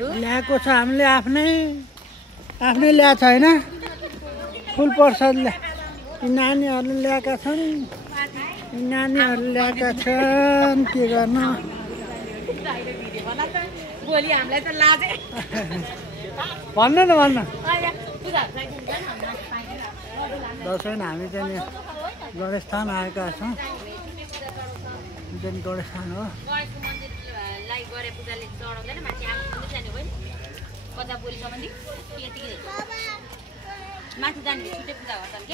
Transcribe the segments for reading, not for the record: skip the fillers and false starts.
ल्याएको छ हामीले आफ्नै ल्याएको छ होइन फुल प्रसाद नानीहरूले ल्याएका छन् नानीहरूले ल्याएका छन् के गर्नु भन्नु न भन्नु दसैँ हामी चाहिँ गणेश स्थान आएका छौँ गणेश स्थान हो माथि जाने छुट्टै पूजा गर्छन्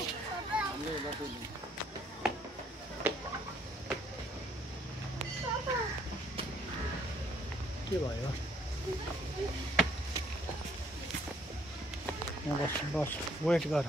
के भयो बस वेट गर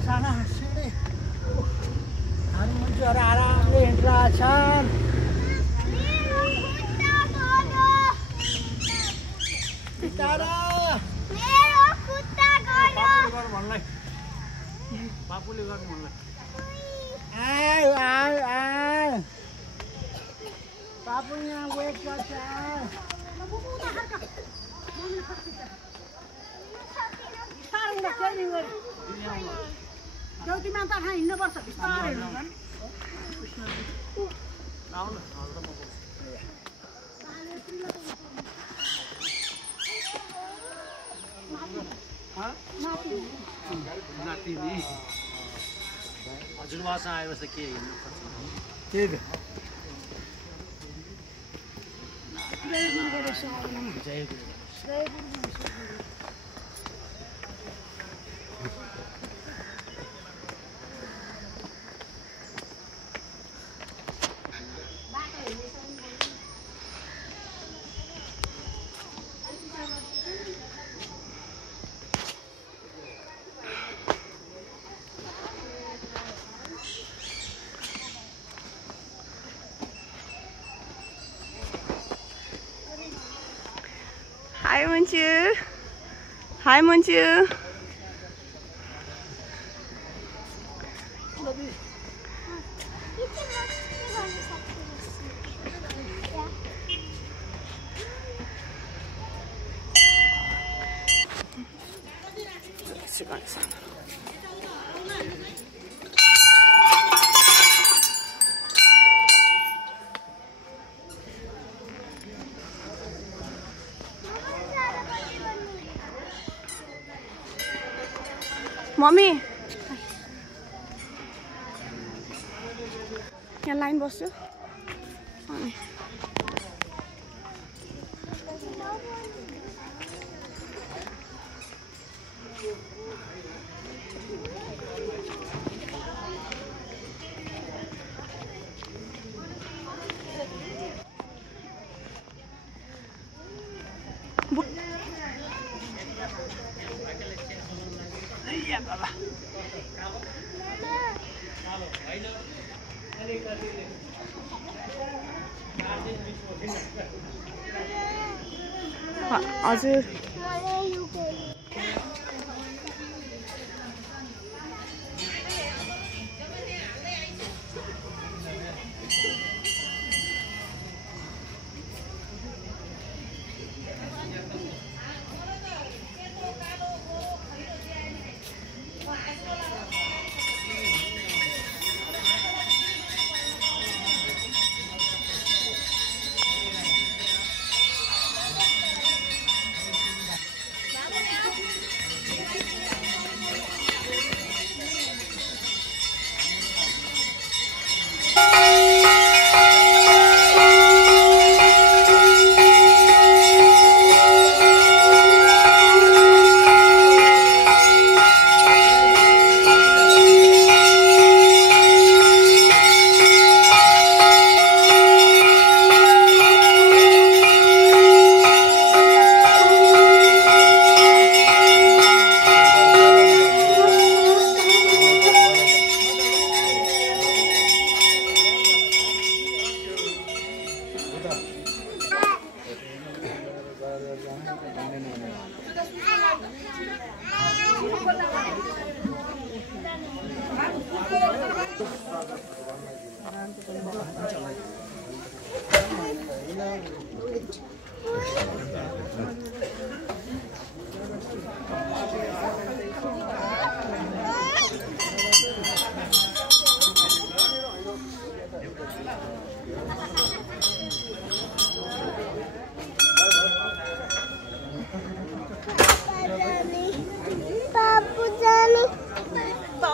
साना सिँढी हामी मान्छेहरू आरामले हिँडिरहेछन् बापुले गर्नु भन्लाई आयो आयो आयो बापु यहाँ वेट गर्छ जौतीमा त हिँड्नुपर्छ बिस्तारै हजुरबासँग आएपछि त के हिँड्नु त्यही त Hi Munchu. Hi Munchu. Mommy. Yang lain bos tu. Mommy. हजुर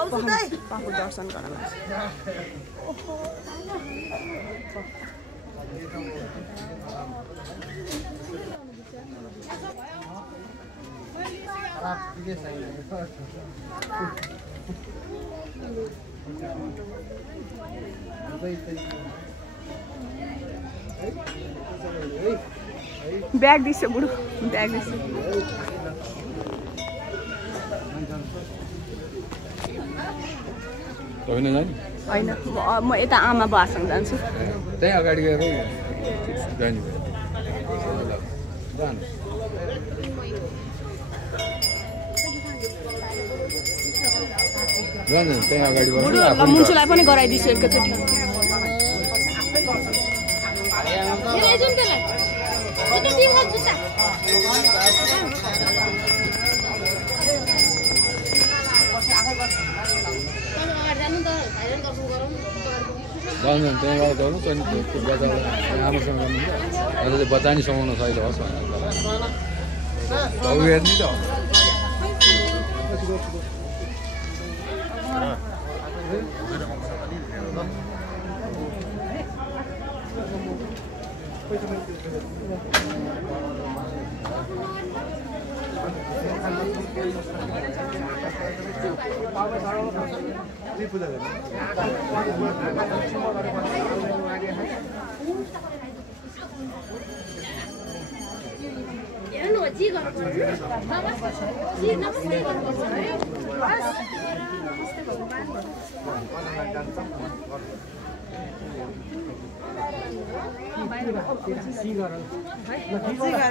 पापु दर्शन गर्न लाग्छ ब्याग दिन्छ बुढो ब्याग दिन्छ होइन म यता आमा बासँग जान्छु त्यही अगाडि गएर जाने त्यही अगाडि मुन्चुलाई पनि गराइदिन्छु एकैचोटि त्यहीँबाट जानु अनि आमासँग गर्नुहुन्छ बच्चानी समाउन सहित होस् हेर्ने त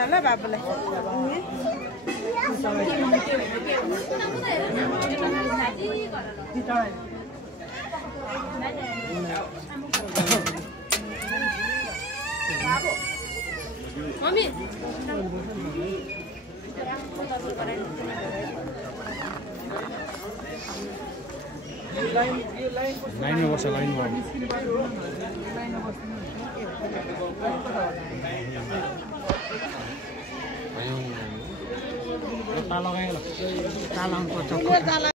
ल बाबुलाई मम्मी लाइनमा बस्छ लाइनमा ताला लगाएर ताला पर्छ